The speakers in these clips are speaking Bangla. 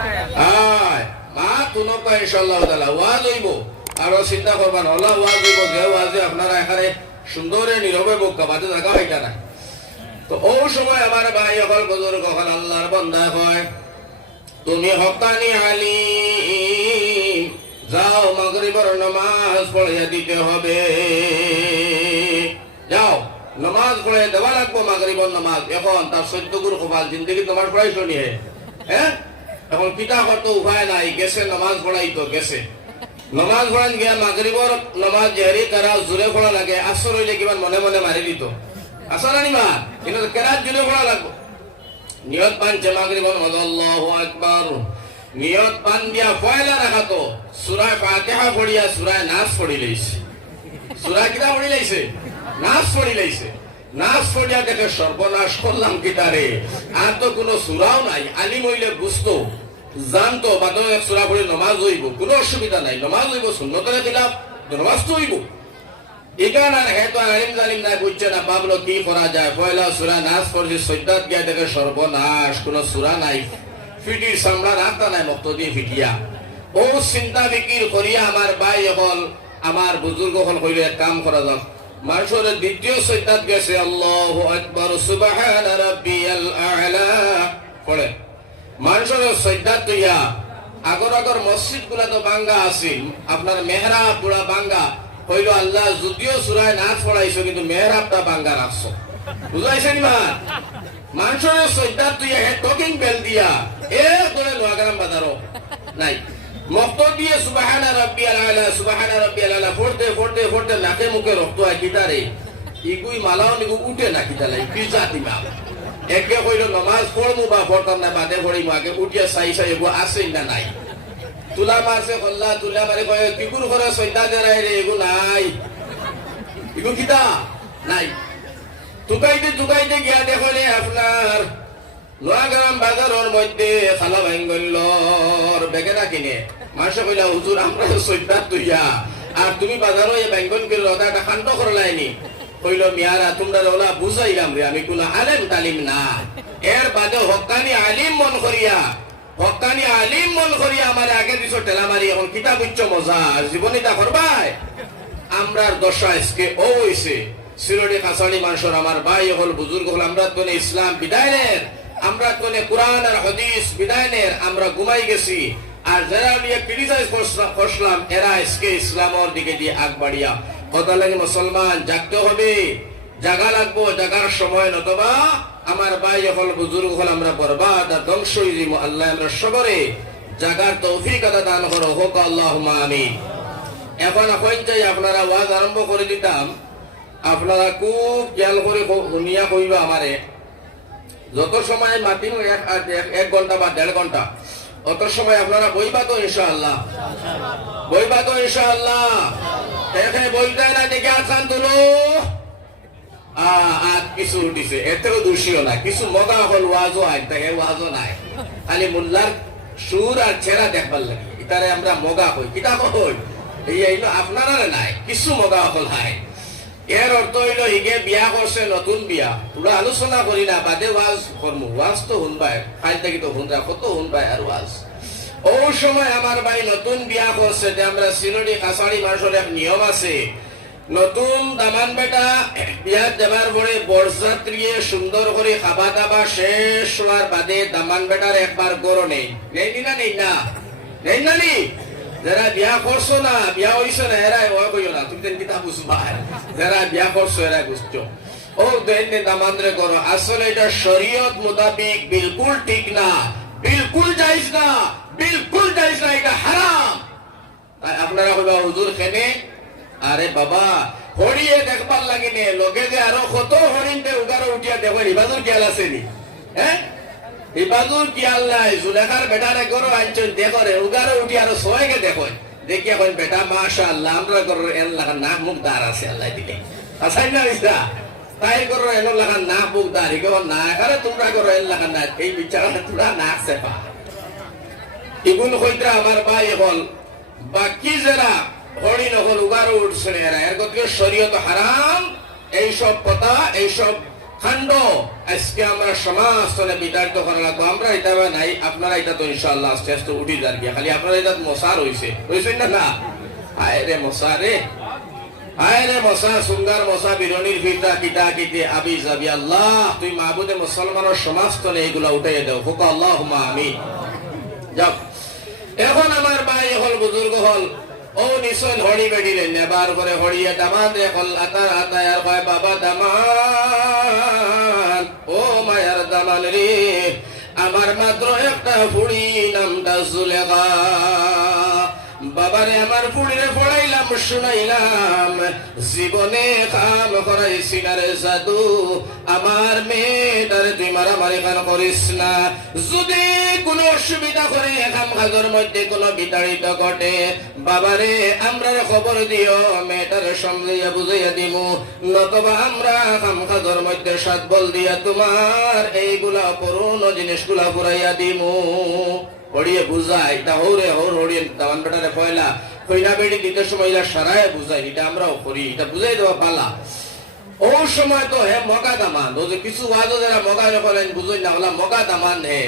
আয়, মা কোনো কয় ইনশাআল্লাহ তাআলা ওয়াজ হইব আর চিন্তা করবেন হলা ওয়াজ হইব যে ওয়াজে আপনারা এখানে সুন্দরে, নীরবে মুখ কামাতে জায়গা হইতা না। তো ও সময় আমার ভাই অকল বুজুর্গ, অকল আল্লাহর বন্ধা হয়। তুমি হকানি আলিম, যাও মাগরিবর নামাজ পড়িয়া দিতে হবে। যাও, নামাজ পড়ে দেওয়া লাগবো মাগরিবর নামাজ। এখন তার সত্য গুরু কপাল, জিন্দগি নামাজ পড়াইছো নিয়ে হ্যাঁ? এখন পিতা করতো উপায় নাই, গেছে, নামাজ পড়াইতো গেছে। নামাজ পড়ান গিয়া মাগরিবর নামাজ জেরি তারা জোরে পড়া লাগে আসর হইলে কিমান মনে মনে মারি দিত। আসর আনিমা কিন্তু কেরাত জোরে পড়া লাগবো। নিয়ত পান যে মাগরিবর আল্লাহু আকবার নিয়ত পান দিয়া পয়লা রাখাতো সূরা ফাতিহা পড়িয়া সূরা নাস পড়ি লইছে সূরা কিতা পড়ি লইছে নাস পড়ি লইছে নাচ পড়িয়া দেখে সর্বনাশ করলাম কিতারে আর তো কোনো সুরাও নাই, আলিম হইলে বুঝতো জানতো বাদল এক সুরা পড়ে নমাজ হইব কোনো অসুবিধা নাই। নমাজ হইব শূন্যতরে দিলাম নমাজ তো হইব কি যায়। মক্ত ফিটিয়া। চিন্তা আমার বুজুর্গ হল কইলে কাম করা যাক মানুষের দ্বিতীয় সৈদাত গেছে মানুষের সৈদাত তুইয়া আগর আগর মসজিদগুলা তো বাঙ্গা আছিল, আপনার মেহরা পুরা বাঙ্গা। হইল আল্লাহ, যদিও সুরায় নাচ পড়াইছো কিন্তু মেহরাবটা বাঙ্গা রাখছো। বুঝাইছে নি? মা মানুষের সৈদাত তুইয়া হে টকিং বেল দিয়া, এ করে নোয়াগ্রাম বাজারও নাই। মক্ত দিয়ে সুবাহানা রাব্বিয়াল আলা সুবাহানা রাব্বিয়াল আলা ফোড়তে ফোড়তে ফোড়তে নাকে মুখে রক্ত হয় কিতারে ইগুই মালাও নিগু উঠে না কিতালাই পিজা দিমা একে কইল, নমাজ পড়মু বা পড়তাম না, বাদে পড়িমু। আগে উঠিয়া চাই চাই এগু আছে না নাই। তুলা মারছে কল্লা, তুলা মারে কয় কিগুর ঘরে সৈদা দেরাই রে এগু নাই। ইগু কিতা? নাই। টুকাইতে টুকাইতে গিয়া দেখলে আপনার নোয়াগ্রাম বাজারের মধ্যে খালা বেঙ্গলর বেগেরা কিনে। মানুষে কইলা হুজুর আমরা সৈদাত তুইয়া আর তুমি বাজারও এই বেঙ্গল রদা একটা শান্ত করলাইনি কইল, মিয়ারা, তোমরা ওলা বুঝাইলাম রে, আমি কোনো আলেম তালিম না। এর বাদে হকানি আলিম মন করিয়া, হকানি আলিম মন করিয়া আমার আগে দিছ টেলা মারি এখন কিতাব উচ্চ মজা জীবনীটা করবাই? আমরার দশা আজকে ও হইছে সিরোডি কাছাড়ি মানুষের আমার ভাই হল বুজুর্গ হল, আমরা তো ইসলাম বিদায়নের আমরা তো কোরআন আর হদিস বিদায়নের আমরা ঘুমাই গেছি। আর যারা নিয়ে ক্রিটিসাইজ করলাম এরা আজকে ইসলামের দিকে দিয়ে আগ বাড়িয়া কথা মুসলমান, জাগতে হবে। জাগা লাগবো, জাগার সময় নতবা আমার ভাই হল বুজুর্গ হল, আমরা বরবাদ আর ধ্বংস আল্লাহ আমরা সবরে জাগার তৌফিক দান করো। হোক আল্লাহ আমিন। এখন এখন চাই আপনারা ওয়াজ আরম্ভ করে দিতাম। আপনারা খুব খেয়াল করে শুনিয়া কইবা আমারে। যত সময় মাতিম এক ঘণ্টা বা দেড় ঘণ্টা, অত সময় আপনারা বইবা তো ইনশাআল্লাহ। বইবা তো ইনশাআল্লাহ। এখানে বইতে না কিছু উঠিছে। না। কিছু মগা হল, ওয়াজও আই থাকে ওয়াজও নাই। খালি মোল্লার সুর আর দেখবার লাগে। ইতারে আমরা মগা হই। কিতা কই? এই হইল আপনারা নাই। কিছু মগা হল নাই। এর অর্থ হইল হিগে বিয়া করছে, নতুন বিয়া। পুরা আলোচনা করি না, বাদে ওয়াজ করমু। ওয়াজ তো শুনবাই। খাই থাকি তো শুনরা কত শুনবাই আর ওয়াজ? ও সময় আমার নতুন বিয়া করছে যে আমরা মানুষের এক নিয়ম আছে। নতুন দামান বেটা বিয়াত যাবার পরে বরযাত্রীয়ে সুন্দর করে খাবা দাবা শেষ হওয়ার বাদে দামান বেটার একবার গরো নেই। নেই নি নেই না? নেই না যারা বিয়া করছ না, বিয়া হইছো না এরা ও কইও না। তুমি তেন কিতা বুঝবা যারা বিয়া করছ এরা বুঝছ ও দৈন্যে দামান্দ্রে করো আসলে এটা শরীয়ত মোতাবিক বিলকুল ঠিক না। বিলকুল জায়েজ না। বিলকুল জায়েজ না, এটা হারাম। তাই আপনারা কইবা হুজুর খেনে? আরে বাবা হরিয়ে দেখবার লাগে নে লগে যে আরও কত হরিণ দে উগারো উঠিয়া দেখো ইবাজুর খেয়াল আছে নি হ্যাঁ? ইবাজুর খেয়াল নাই, জুলেখার বেটারে করো আনছেন, দেখো রে, উগারো উঠি আরও সবাইকে দেখো। দেখি এখন বেটা মাশা আল্লাহ আমরা করো লাগা নাক মুখ দাঁড় আছে, আল্লাহ দিলে। আসাই না তাই করো এন লাগা নাক মুখ দাঁড়ি কেউ না আরে তোমরা করো এন লাগা না এই বিচারা তোমরা নাক সেপা ইগুন হইতে আমার ভাই এখন বাকি যারা হরি নহল উগারো উঠছে এরা, এর গতিকে শরীয়ত হারাম এইসব কথা এইসব খান্ড আজকে আমরা সমাজ তলে বিতাড়িত করা লাগবো। আমরা এটা নাই, আপনারা এটা তো ইনশাআল্লাহ আস্তে আস্তে উঠি যার গিয়া। খালি আপনারা এটা মশার হইছে। হইছেন না না? আয় রে মশা রে। আয় রে মশা, সুন্দর মশা বিরনির ভিতা কিতা, কিতে, আবি যাবি আল্লাহ, তুই মাহবুদে মুসলমানের সমাজ তলে এগুলা উঠাই দাও। হুক আল্লাহ আমি যাও। এখন আমার ভাই হল, বুজুর্গ হল। ও নিশ্চয় হড়ি বেড়িলেন নেবার করে হড়িয়ে দামান রে হল আতার আতায়ার কয়, বাবা দামান। ও মায়ার দামান রে আমার মাত্র একটা ফুড়ি নামটা জুলেখা। বাবারে আমার ফুড়িরে পড়াইলাম, শুনাইলাম। জীবনে কাম করাইছি না রে জাদু। আমার মেয়েটারে তুই মারামারি খান করিস না? যদি কোনো অসুবিধা করে খাম খাজর মধ্যে কোনো বিতাড়িত ঘটে, বাবারে আমরা খবর দিও, মেয়েটারে সামলাইয়া বুঝাইয়া দিমু। নতবা আমরা খাম খাজর মধ্যে সাত বল দিয়া তোমার এইগুলা পুরনো জিনিসগুলা ফুরাইয়া দিমু। হড়িয়ে বুঝাই তা হৌরে হৌর হড়িয়ে দাওয়ান বেটারে পয়লা কইনা বেড়ি দিতে সময় ইলা সারায় বুঝাই এটা আমরাও করি, এটা বুঝাই দেওয়া পালা। ও সময় তো হে মগা দামান, ও যে কিছু ওয়াজও যারা মগা যখন বুঝই না হলা মগা দামান হে।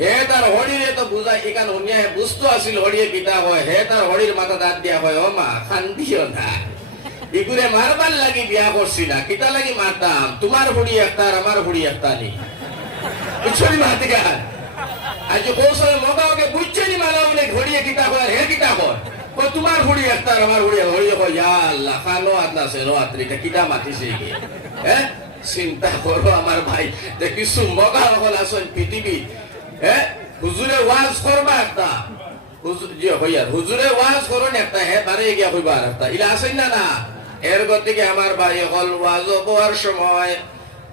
হে তার হড়িরে তো বুঝাই এখান হুনিয়া হে বুঝতো আসিল হড়িয়ে পিতা হয়, হে তার হড়ির মাথা দাঁত দিয়া হয়, ও মা, খান দিও না। ইগুরে মারবার লাগি বিয়া করছি না, কিতা লাগি মারতাম, তোমার হড়ি একটা আমার হড়ি একটা নেই। বুঝছনি মাতিকা আজ কৌশলে মগাওকে বুঝছনি মালা বলে ঘড়িয়ে কিতা হয় হে কিতা হয় ও তোমার হুড়ি একটা আমার হুড়ি হড়িয়ে কয়, ইয়া আল্লাহ খানো আদনা সে নো আত্রিটা কিতা মাতিছে কি হ্যাঁ চিন্তা করো আমার ভাই যে কিছু মগা হল আসন পৃথিবী হ্যাঁ হুজুরে ওয়াজ করবা একটা? হুজুর জি হইয়া, হুজুরে ওয়াজ করুন একটা, হে বারে গিয়া হইবা একটা। ইলা আছেন না না? এর গতিকে আমার ভাই হল ওয়াজ হওয়ার সময়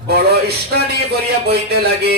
বড় স্টাডি করিয়া বইতে লাগে।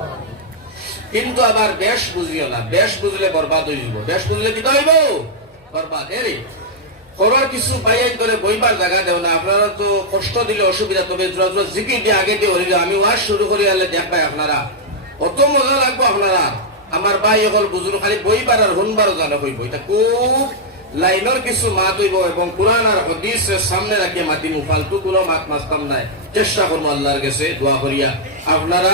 কিন্তু আবার বেশ বুঝিও না, বেশ বুঝলে বরবাদ যাব। বেশ বুঝলে কি হইব বরবাদ এরি করবার কিছু পাইয়াই করে বইবার জায়গা দেও না, আপনারা তো কষ্ট দিলে অসুবিধা, তবে জিকির দিয়ে আগে দিয়ে হরিল, আমি ওয়াজ শুরু করি আলে দেখ পাই আপনারা। অত মজা লাগবো আপনারা। আমার ভাই হল বুজুর, খালি বইবার আর হুনবার জানা হইব। এটা খুব লাইনের কিছু মাত হইব এবং কোরআন আর হদিস সামনে রাখিয়ে মাতিমু। ফালতু কোনো মাত মাস্তাম নাই। চেষ্টা করব আল্লাহর কাছে দোয়া করিয়া। আপনারা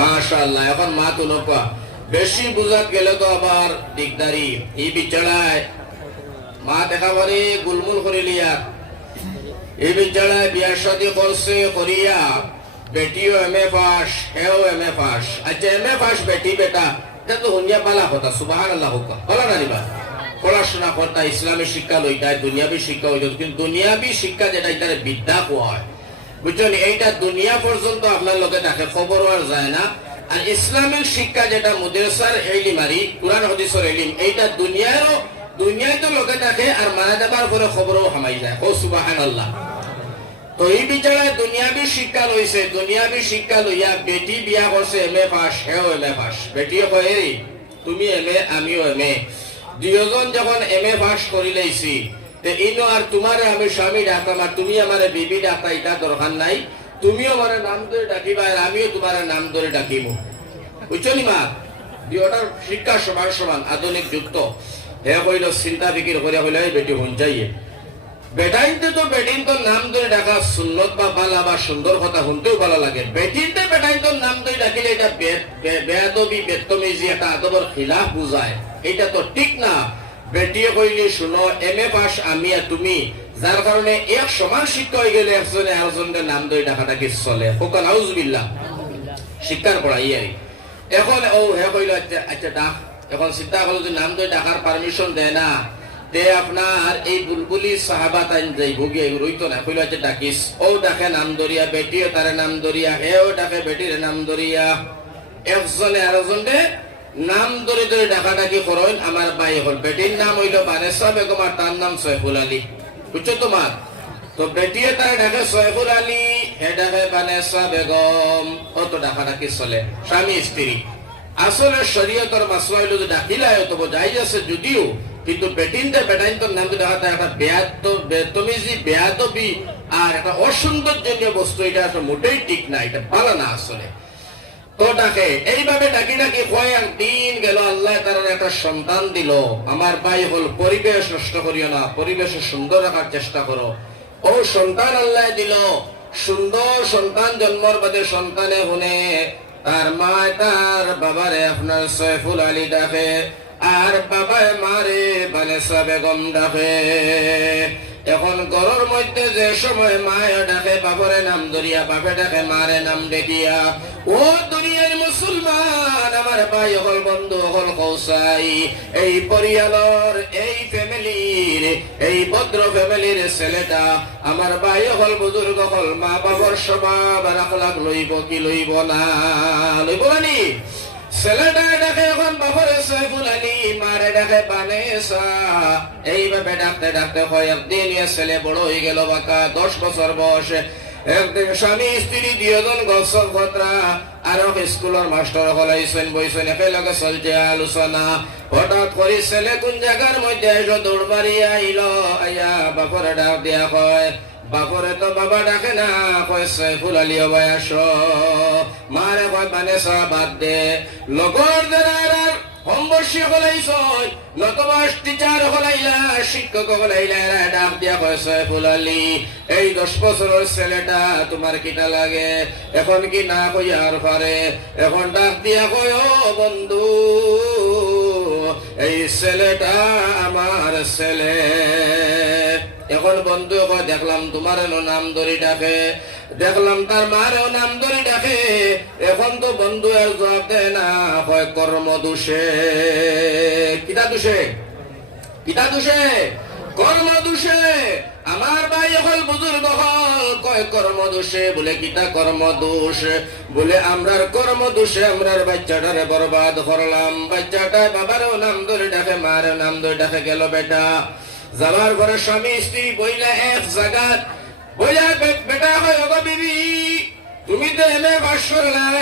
মাশাআল্লাহ এখন মা তো নৌকা বেশি বুঝাত গেলে তো আবার দিকদারি এই বিচড়ায় মা দেখা পারে গুলমুল করে লিয়া। এই বিচড়ায় বিয়ার সাথে করছে করিয়া বেটিও এম এ পাস হেও এম এ পাস। আচ্ছা এম এ পাস বেটি বেটা, এটা তো হনিয়া পালা কথা সুবাহ আল্লাহ বলা না নিবা। পড়াশোনা করতা, ইসলামী শিক্ষা লইতায় দুনিয়াবি শিক্ষা হইত কিন্তু দুনিয়াবি শিক্ষা যেটা, এটারে বিদ্যা কোয়া হয়। বুঝছেন, এইটা দুনিয়া পর্যন্ত আপনার লোকে থাকে খবর আর যায় না। আর ইসলামিক শিক্ষা যেটা মুদেসার এলিমারি কোরআন হদিসর এলিম, এইটা দুনিয়ারও দুনিয়ায় তো লোকে থাকে আর মারা যাবার পরে খবরও হামাই যায়। ও সুবাহান আল্লাহ তো এই বিচারায় দুনিয়াবী শিক্ষা লইছে, দুনিয়াবি শিক্ষা লইয়া বেটি বিয়া করছে এম এ পাস, হেও এম এ পাস কয়, এই, তুমি এম এ আমিও এম এ দুজন যখন এম এ পাস করি লাইছি তে ইনো আর তোমারে আমি স্বামী ডাকতাম আর তুমি আমারে বিবি ডাকা, এটা দরকার নাই। তুমিও আমার নাম ধরে ডাকিবা আর আমিও তোমার নাম ধরে ডাকিব বুঝছ নি মা? দুয়োটার শিক্ষা সমান সমান, আধুনিক যুক্ত। হে কইল, চিন্তা ফিকির করে হইলে বেটি হুন যাইয়ে। বেটাইনতে তো বেটিন তো নাম ধরে ডাকা সুন্নত বা বালা বা সুন্দর কথা শুনতেও ভালো লাগে। বেটিনতে বেটাইন তো নাম ধরে ডাকিলে এটা বে- বে- বেয়াদবি বেতমিজি একটা আদবর খিলাফ বুঝায়। এটা তো ঠিক না। বেটিয়ে কইলি শুনো, এম এ পাস আমি আর তুমি। যার কারণে এক সমান শিক্ষা হয়ে গেলে একজনে আরেকজনের নাম ধরে ডাকাটা কি চলে। হোকা নাউজবিল্লাহ শিক্ষার পড়াই আর কি। এখন ও হে কইল আচ্ছা ডাক এখন চিন্তা করল যে নাম ধরে ডাকার পারমিশন দেয় না। তে আপনার এই বুলবুলি সাহাবা তাইন যাই ভুগিয়ে রইতো না কইল আচ্ছা ডাকিস ও ডাকে নাম ধরিয়া বেটিও তারে নাম ধরিয়া হেও ডাকে বেটির নাম ধরিয়া একজনে আরেকজনে নাম ধরে ধরে ডাকা ডাকি করেন আমার বাই হল। বেটির নাম হইল বানেসা বেগম আর তার নাম সৈফুল আলী। বুঝছ তোমার? তো বেটিয়ে তার ডাকে সৈফুল আলী, হে ডাকে বানেসা বেগম। অত ডাকা ডাকি চলে, স্বামী, স্ত্রী। আসলে শরীয়তর মাসলা হইল যে ডাকিলাই তবু যাই আছে যদিও, কিন্তু বেটিনটা বেটাইন্তর নাম দেখা যায় একটা বেয়াত বেতমিজি বেয়াদবি আর একটা অসৌন্দর্যনীয় বস্তু, এটা আসলে মোটেই ঠিক না এটা ভালো না আসলে। তো এইভাবে ডাকি ডাকি কয়েক দিন গেল, আল্লাহ তার একটা সন্তান দিল। আমার ভাই হল, পরিবেশ নষ্ট করিও না, পরিবেশ সুন্দর রাখার চেষ্টা করো। ও সন্তান আল্লাহ দিল। সুন্দর সন্তান জন্মর বাদে সন্তানে শুনে তার মা তার বাবারে আপনার সৈফুল আলী ডাকে, আর বাবায় মারে বানেসা বেগম ডাকে। এখন ঘরের মধ্যে যে সময় মায়ে ডাকে বাবরে নাম ধরিয়া, বাপে ডাকে, মারে নাম দেখিয়া ও দুনিয়ার মুসলমান, আমার ভাই হল বন্ধু হল কৌসাই এই পরিয়ালর, এই ফ্যামিলির, এই ভদ্র ফ্যামিলির ছেলেটা, আমার ভাই হল বুজুর্গ, হল মা বাবার স্বভাব রাখলাক লইব কি লইব না লইব না নি? ছেলেটা ডাকে সাইফুল আলী মারে ডাকে বানেসা এইভাবে ডাকতে ডাকতে হয়, একদিন ছেলে বড় হয়ে গেল বাকা, দশ বছর বয়সে। স্বামী, স্ত্রী দুজন গছর খতরা, আরও স্কুলের মাস্টার হলাইছেন, বইছেন একেলগে চলছে আলোচনা। হঠাৎ করে ছেলে কোন জায়গার মধ্যে এসে দৌড় মারি আইল আইয়া বাপরে ডাক দিয়া কয়, বাপরে তো বাবা ডাকে না কয় সৈফুল আলী অবাই আস মারে কয় মানে বাদ দে লগর দেনার শিক্ষক দিয়া এই দশ বছরের ছেলেটা তোমার কিটা লাগে? এখন কি না কই পারে? এখন ডাক দিয়া কয় বন্ধু, এই ছেলেটা আমার ছেলে। এখন বন্ধু দেখলাম তোমার নাম ধরি ডাকে। দেখলাম তার মারেও নাম ধরি ডাকে, এখন তো বন্ধু আর জবাব দেয় না কয় কর্ম দোষে। কিতা দোষে? কিতা দোষে? কর্ম দোষে? আমার ভাই হল বুজুর্গ হল, কয় কর্ম দোষে? বলে কিতা কর্ম দোষ? বলে, আমরার কর্ম দোষে, আমরার বাচ্চাটারে বরবাদ করলাম। বাচ্চাটা বাবারও নাম ধরে ডাকে মারেও নাম ধরে ডাকে, গেল বেটা। যাবার ঘরে স্বামী স্ত্রী বইলা এক জায়গাত বইলা বেটা হয় ওগো বিবি তুমি তো এম এ করলাম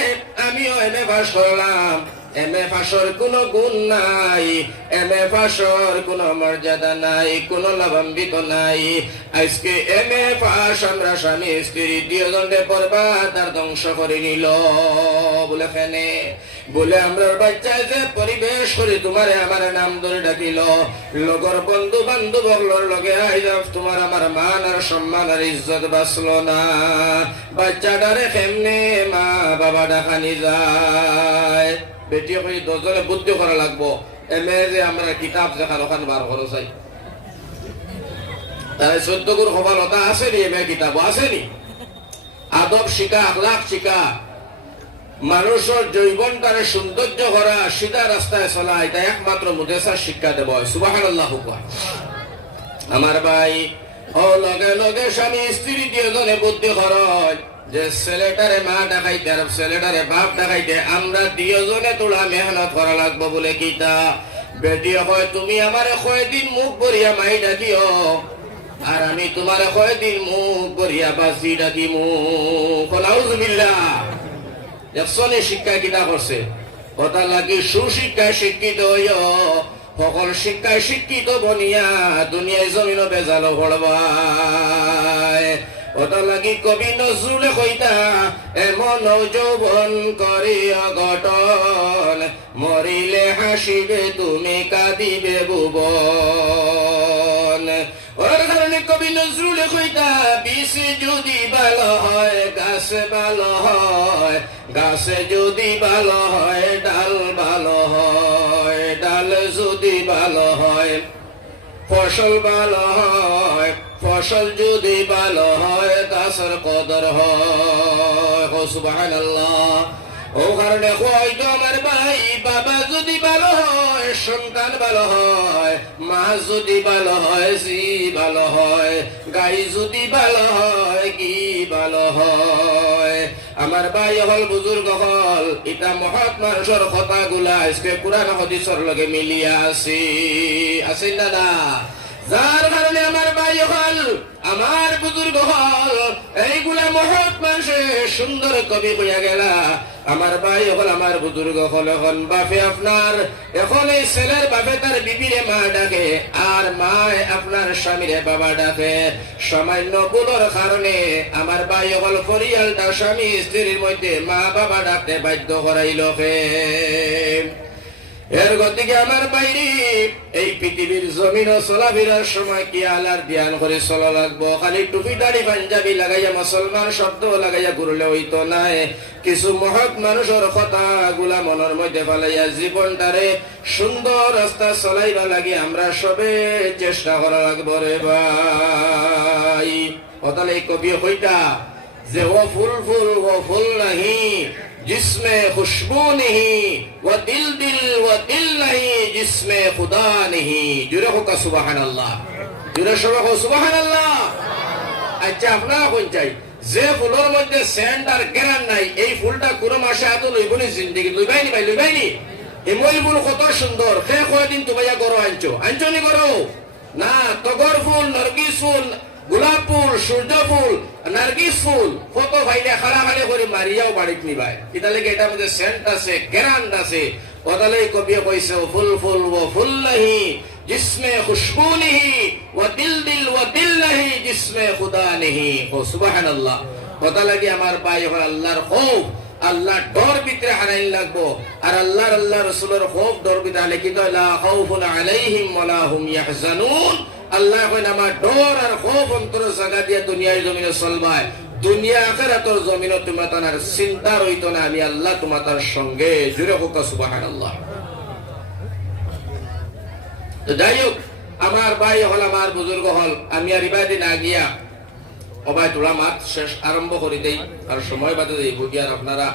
আমিও এনে এ করলাম। এম এ পাসর কোনো গুণ নাই এম এ পাসর কোনো মর্যাদা নাই, কোনো লাভান্বিত নাই। আজকে এম এ পাস আমরা স্বামী, স্ত্রী দুজনে পড়বা তার ধ্বংস করে নিল। বলে ফেনে। বলে, আমরা বাচ্চায় যে পরিবেশ করে তোমারে আমার নাম ধরে ডাকিল। লগর বন্ধু বান্ধব লগে আইলাম তোমার আমার মান আর সম্মান আর ইজ্জত বাঁচলো না। বাচ্চাটারে কেমনে মা বাবা ডাকানি যায়? বেটি কই দশজনে বুদ্ধি করা লাগবো। এমে যে আমরা কিতাব যেখান ওখান বার করো চাই। তাহলে চোদ্দ গুণ সফলতা আসেনি এমে কিতাব আসেনি আদব শিকা, আখলাখ শিকা। মানুষের জৈবন তারে সৌন্দর্য করা সিধা রাস্তায় চলা এটা একমাত্র মুদেশার শিক্ষা দেব আল্লাহ আমার ভাই ও লগে লগে স্বামী স্ত্রী দুজনে বুদ্ধি খরচ যে ছেলেটারে মা ডাকাইতে আর ছেলেটারে বাপ ডাকাইতে আমরা দুজনে তোলা মেহনত করা লাগবো বলে কিতা বেটি হয়, তুমি আমারে কয়দিন মুখ ভরিয়া মাই ডাকিও? আর আমি তোমার কয়দিন মুখ ভরিয়া বাসি ডাকি মুখ নাউজুবিল্লাহ দেখছনে শিক্ষা কিনা করছে কথা লাগি সুশিক্ষায় শিক্ষিত হইয় সকল শিক্ষায় শিক্ষিত বনিয়া দুনিয়ায় জমিন বেজালো ভরবায়। ওটা লাগি কবি নজরুলে কইতা এমন যৌবন করি অঘটন মরিলে হাসিবে তুমি, কাঁদিবে ভুবন। ওর কারণে কবি নজরুলে কইতা, বিষ যদি ভালো হয়, গাছ ভালো হয়, গাছে যদি ভালো হয়, ডাল ভালো হয়, ডাল যদি ভালো হয়, ফসল ভালো হয় ফসল যদি ভালো হয় গাছের কদর হয়। সুবাহান ও কারণে হয়তো আমার ভাই বাবা যদি ভালো হয়, সন্তান ভালো হয়, মা যদি ভালো হয়, জি ভালো হয়, গাই যদি ভালো হয়, কি ভালো হয়। আমার ভাই হল বুজুর্গ হল এটা মহৎ মানুষের কথাগুলা, আজকে কোরআন হদিসর লগে মিলিয়া আছে। আছে না? যার কারণে আমার ভাই হল, আমার বুজুর্গ হল, এইগুলা মহৎ মানুষে সুন্দর কবি হইয়া গেলা। আমার ভাই হল, আমার বুজুর্গ হল, এখন বাপে আপনার, এখন এই ছেলের বাপে তার বিবিরে মা ডাকে, আর মায় আপনার স্বামীরে বাবা ডাকে। সামান্য ভুলোর কারণে আমার ভাই হল পরিয়ালটা স্বামী স্ত্রীর মধ্যে মা বাবা ডাকতে বাধ্য করাইল এর গতিকে আমার বাইরে। এই পৃথিবীর জমিন চলাফেরার সময় কি আলার ধ্যান করে চলা লাগবো? খালি টুপি, দাড়ি, পাঞ্জাবি লাগাইয়া মুসলমান শব্দ লাগাইয়া ঘুরলে হইতো নাই। কিছু মহৎ মানুষের কথা গুলা মনের মধ্যে ফেলাইয়া জীবনটারে সুন্দর রাস্তা চলাইবা লাগে আমরা সবে চেষ্টা করা লাগবো রে ভাই। অতালে কবি হইটা যে, ও ফুল ফুল, ও ফুল নাহি, জিসমে খুশবু নেহি, ও দিল দিল ইসমে খুদা আচ্ছা, না তগর ফুল, নরগিস ফুল, গোলাপ ফুল, সূর্য ফুল, নার্গিস ফুল, কত ভাইলে খাড়া খাড়ি করে মারিয়াও বাড়িত নিবাই এটা লেগে এটার মধ্যে সেন্ট আছে গ্রান্ড আছে বদলে কবিয়ে কইছে ফুল ফুল ও ফুল নাহি জিসমে খুশবু নেহি ও দিল দিল ও দিল নাহি জিসমে খুদা নেহি ও সুবহানাল্লাহ। কথা লাগে আমার ভাই হয় আল্লাহর খৌফ আল্লাহ ডর ভিতরে হারাইন লাগবো। আর আল্লাহর আল্লাহ রসুলের খৌফ ডর ভিতরে হলে কিন্তু খৌফুন আলাইহিম ওয়ালা হুম ইয়াহজানুন। আল্লাহ কইন আমার ডর আর খৌফ অন্তর জায়গা দিয়ে দুনিয়ার জমিনে চলবায়। দুনিয়া আখিরাতের জমিনে তার চিন্তা রইতো না, আমি আল্লাহ তার সঙ্গে জুড়ে হোক, সুবহানাল্লাহ। তো যাই হোক, আমার ভাই হল, আমার বুজুর্গ হল, আমি আর ইবাদি না গিয়া অবাই তোলা শেষ আরম্ভ করে দেই, আর সময় বাদে দেই বুঝি আর আপনারা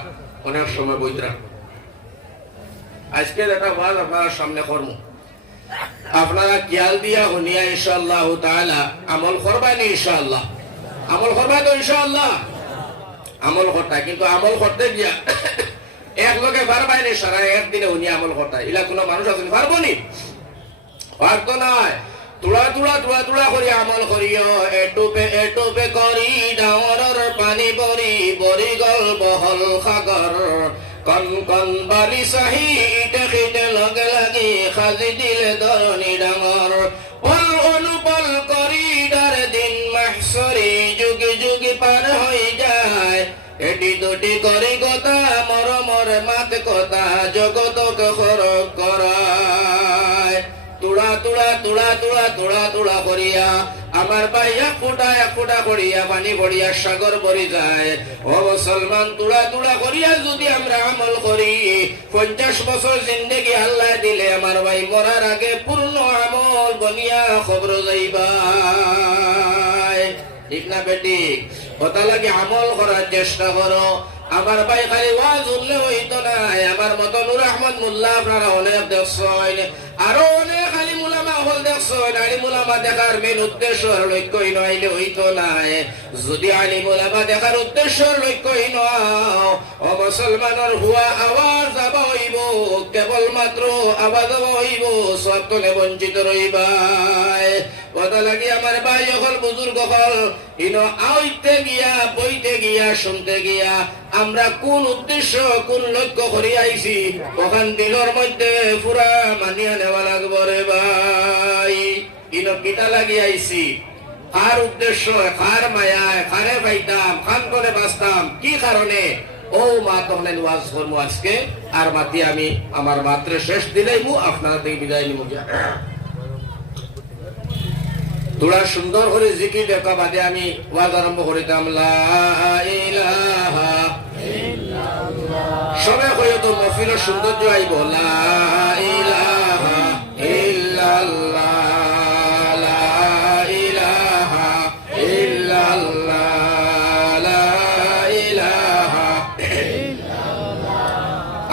অনেক সময় বইতরা আজকের একটা ওয়াজ আপনারা সামনে কর্ম। আপনারা খেয়াল দিয়া শুনিয়া ইনশাআল্লাহ তাআলা আমল করবানি ইনশাআল্লাহ। আমল করবা তো ইনশাআল্লাহ। আমল করতা কিন্তু আমল করতে গিয়া এক লোকে পারবাই নি সারা একদিনে উনি আমল করতা ইলা কোনো মানুষ আছে, পারব নি? পারতো নয় তুলা তুলা তুলা তুলা করি আমল করিও, এটুপে এটুপে করি, ডাঙৰৰ পানী পৰি, বৰি গল বহল সাগৰ। কন কন বালি চাহি, ইতে সিতে লগে লাগি, সাজি দিলে ধৰণী ডাঙৰ। এটি দুটি কৰি কথা মৰমৰ মাত কথা, জগতক সৰগ কৰায় তুড়া তুড়া তুড়া তুড়া তুড়া তুড়া করিয়া, আমার ভাই এক ফুটা এক ফুটা করিয়া, পানি পড়িয়া সাগর ভরি যায়। ও মুসলমান, তুড়া তুড়া করিয়া যদি আমরা আমল করি, পঞ্চাশ বছর জিন্দগি আল্লাহ দিলে আমার ভাই মরার আগে পূর্ণ আমল বনিয়া খবর যাইবা। ঠিক না বেটি? কথা লাগে আমল করার চেষ্টা করো। আমার ভাই খালি ওয়াজ উঠলে হইতো না আমার মতো নুর আহমদ মোল্লা আপনারা অনেক দেখছেন। আরও অনেক খালি মুলামা হল দেখছেন। আলি মুলামা দেখার মেন উদ্দেশ্য লক্ষ্যই নইলে হইতো না যদি আলি মুলামা দেখার উদ্দেশ্য লক্ষ্যই নয়, ও মুসলমানের হুয়া আওয়াজ যাব হইব কেবল মাত্র আওয়াজ হইব সত্তনে বঞ্চিত রইবাই। কথা লাগি আমার ভাই হল বুজুর্গ হল ইনো আইতে গিয়া, বইতে গিয়া, শুনতে গিয়া, আমরা কোন উদ্দেশ্য, কোন লক্ষ্য করি আইছি, ওখান দিলর মধ্যে পুরা মানিয়া নেওয়া লাগবো রে ভাই। ইনো কিতা লাগি আইছি। কার উদ্দেশ্য, কার মায়ায় কারে পাইতাম খান করে বাঁচতাম কি কারণে? ও মা তখন ওয়াজ করব আজকে, আর মাতি আমি আমার মাত্র শেষ দিলেই মু আপনারা থেকে বিদায় নিমু। গিয়া তোরা সুন্দর করে জিকির দেখা, বাদে আমি ওয়াজ আরম্ভ করিতাম সবে কইও তো মফিলের সৌন্দর্য আইব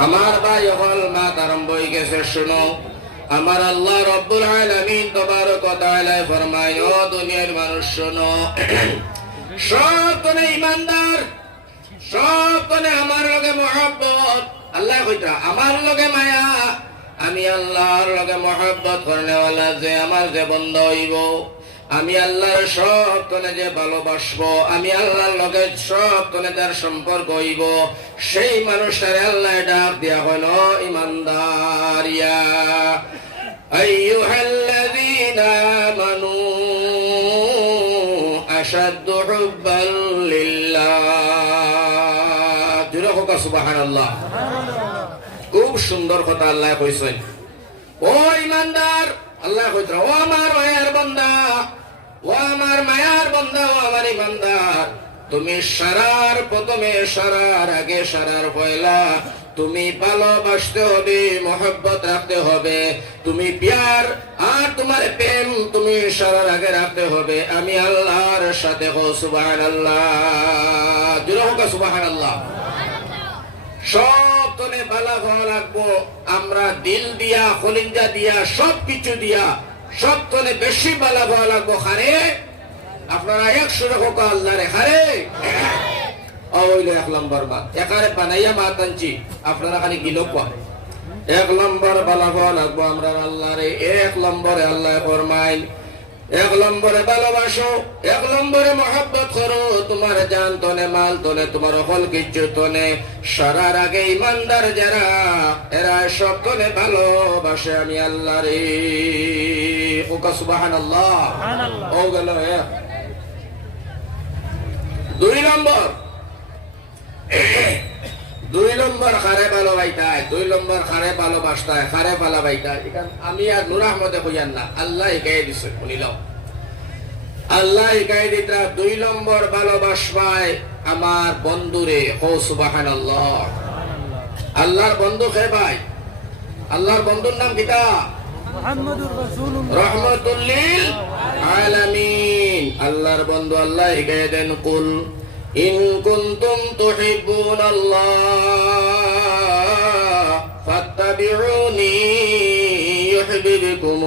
আমার ভাই হল মাত আরম্ভ হয়ে গেছে, শুনো। আমার আল্লাহ রব্বুল আলামিন তোমার কথায় ফরমায় ও দুনিয়ার মানুষ শোনো। সব কোনে ইমানদার, সব কোনে আমার লগে মহব্বত। আল্লাহ কইতা, আমার লগে মায়া, আমি আল্লাহর লগে মহব্বত করনেওয়ালা যে আমার যে বন্ধ হইব। আমি আল্লাহর সব কোনে যে ভালোবাসবো, আমি আল্লাহর লগে সব কোনে তার সম্পর্ক হইব। সেই মানুষটার আল্লাহ ডাক দিয়া হইল, ইমানদার ইয়া আইয়ুহাল্লাযীনা আমানু আশাদ্দু হুব্বাল লিল্লাহ। জুরে হোক, সুবহানাল্লাহ। খুব সুন্দর কথা আল্লাহ কইছেন। ও ইমানদার, আল্লাহ কইতরা ও আমার মায়ার বান্দা ও আমার মায়ার বান্দা ও তুমি সারার প্রথমে, সারার আগে, সারার পয়লা। তুমি ভালোবাসতে হবে, মহব্বত রাখতে হবে। তুমি প্যার, আর তোমার প্রেম তুমি সারার আগে রাখতে হবে। আমি আল্লাহর সাথে হো সুবাহান আল্লাহ জুড়ে হোক সুবাহান আল্লাহ সব তনে বালা ভালো রাখব আমরা দিল দিয়া কলিঞ্জা দিয়া সব কিছু দিয়া সব তনে বেশি বালা ভালো রাখব খারে। আপনারা একশো রকম আল্লাহ রে খারে। ওইলে এক নম্বর মাত একারে বানাইয়া মাত আনছি, আপনারা খালি গিলো এক নম্বর বালা রাখব আমরা আল্লাহ রে এক নম্বরে আল্লাহ ফরমাইন এক নম্বরে ভালোবাসো, এক নম্বরে মহাব্বত করো, তোমার জান তনে, মাল তনে, তোমার অকল কিচ্ছু তনে। সারার আগে ইমানদার যারা, এরা সব তনে ভালোবাসে আমি আল্লাহ রে ওকা সুবাহান আল্লাহ ও গেল দুই নম্বর। দুই নম্বর খারে ভালো বাইতায় দুই নম্বর খারে ভালোবাসতায় খারে ভালো বাইতায় আমি আর নুর আহমদে কইয়ান না আল্লাহ শিখাই দিছে আল্লাহ শিখাই দিতা দুই নম্বর ভালোবাসবায় আমার বন্ধুরে হো সুবাহান আল্লাহ আল্লাহর বন্ধু খে ভাই? আল্লাহর বন্ধুর নাম কিতা?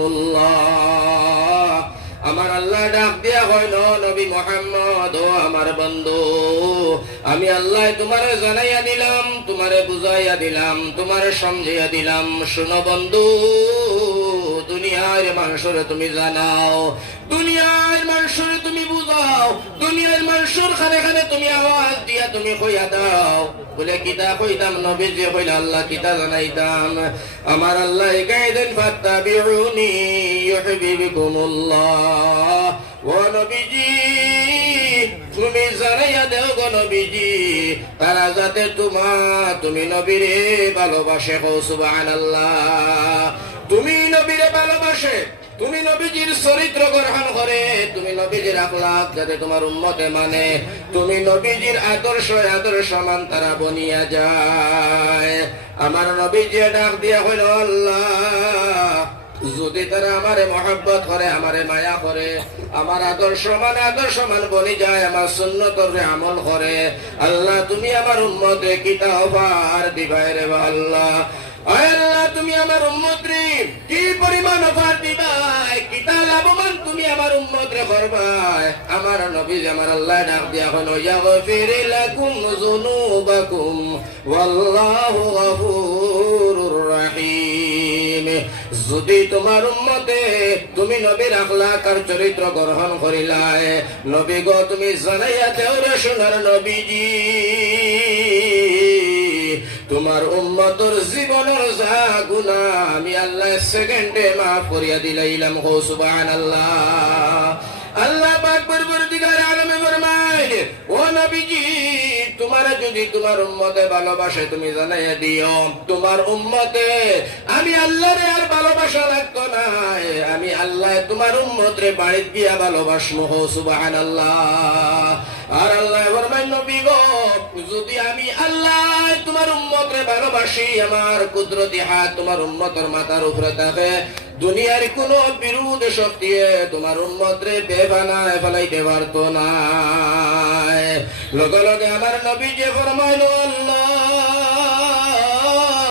আল্লাহ আমার আল্লাহ ডাক দিয়া হইল, নবী মোহাম্মদ, ও আমার বন্ধু, আমি আল্লাহ তোমারে জানাইয়া দিলাম, তোমারে বুঝাইয়া দিলাম, তোমারে সমঝাইয়া দিলাম। শুনো বন্ধু দুনিয়ার মানুষের তুমি জানাও। দুনিয়ার মানুষের তুমি বুঝাও। দুনিয়ার মানুষের খানে খানে তুমি আওয়াজ দিয়া তুমি কইয়া দাও। বলে, কিতা কইতাম নবী যে আল্লাহ, কিতা জানাইতাম? আমার আল্লাহ গাইদেন ফাত্তাবিউনি ইউহিবিকুমুল্লাহ ও নবীজি তুমি জানাইয়া দেও গো তারা যাতে তোমার তুমি নবীরে ভালোবাসে হো সুবহানাল্লাহ। তুমি নবীরে ভালোবাসে, তুমি নবীজির চরিত্র গ্রহণ করে, তুমি নবীজির আখলাক যাতে তোমার উম্মতে মানে। তুমি নবীজির আদর্শ আদর্শ মান তারা বনিয়া যায়। আমার নবীজি ডাক দিয়া হইল, আল্লাহ যদি তারা আমারে মহব্বত করে, আমারে মায়া করে, আমার আদর্শ মানে আদর্শ মান বনি যায়, আমার সুন্নতর আমল করে, আল্লাহ তুমি আমার উম্মতে কিতা অফার দিবাই রে আল্লাহ। আল্লাহ, তুমি কি দিবাই কিতা লাভবান তুমি আল্লাহ দিয়া রাহিম। যদি তোমার উম্মতে তুমি নবীর আখলাক আর চরিত্র গ্রহণ করিলাই নবী গো, তুমি জানাইয়া দেও রে সোনার নবীজি, তোমার উম্মতর জীবনের যা গুণা আমি আল্লাহ সেকেন্ডে মাফ করিয়া দিলাইলাম, হো সুবহানাল্লাহ। আল্লাহ আল্লাহ পাক ও নবীজি তোমার যদি তোমার উম্মতে ভালোবাসে, তুমি জানাইয়া দিও, তোমার উম্মতে। আমি আল্লাহরে আর ভালোবাসা লাগতো না। আমি আল্লাহ তোমার উম্মতরে বাড়িতে গিয়া ভালোবাসমো সুবাহ আল্লাহ আর আল্লাহ বলবেন, নবী গো, যদি আমি আল্লাহ তোমার উম্মতরে ভালোবাসি, আমার কুদরতি হাত তোমার উম্মতের মাথার উপরে থাকে দুনিয়ার কোন বিরোধ শক্তি তোমার উন্মতরে বেবানায় ফেলাইতে পারতো না। লগে লগে আমার নবী যে ফরমাইলো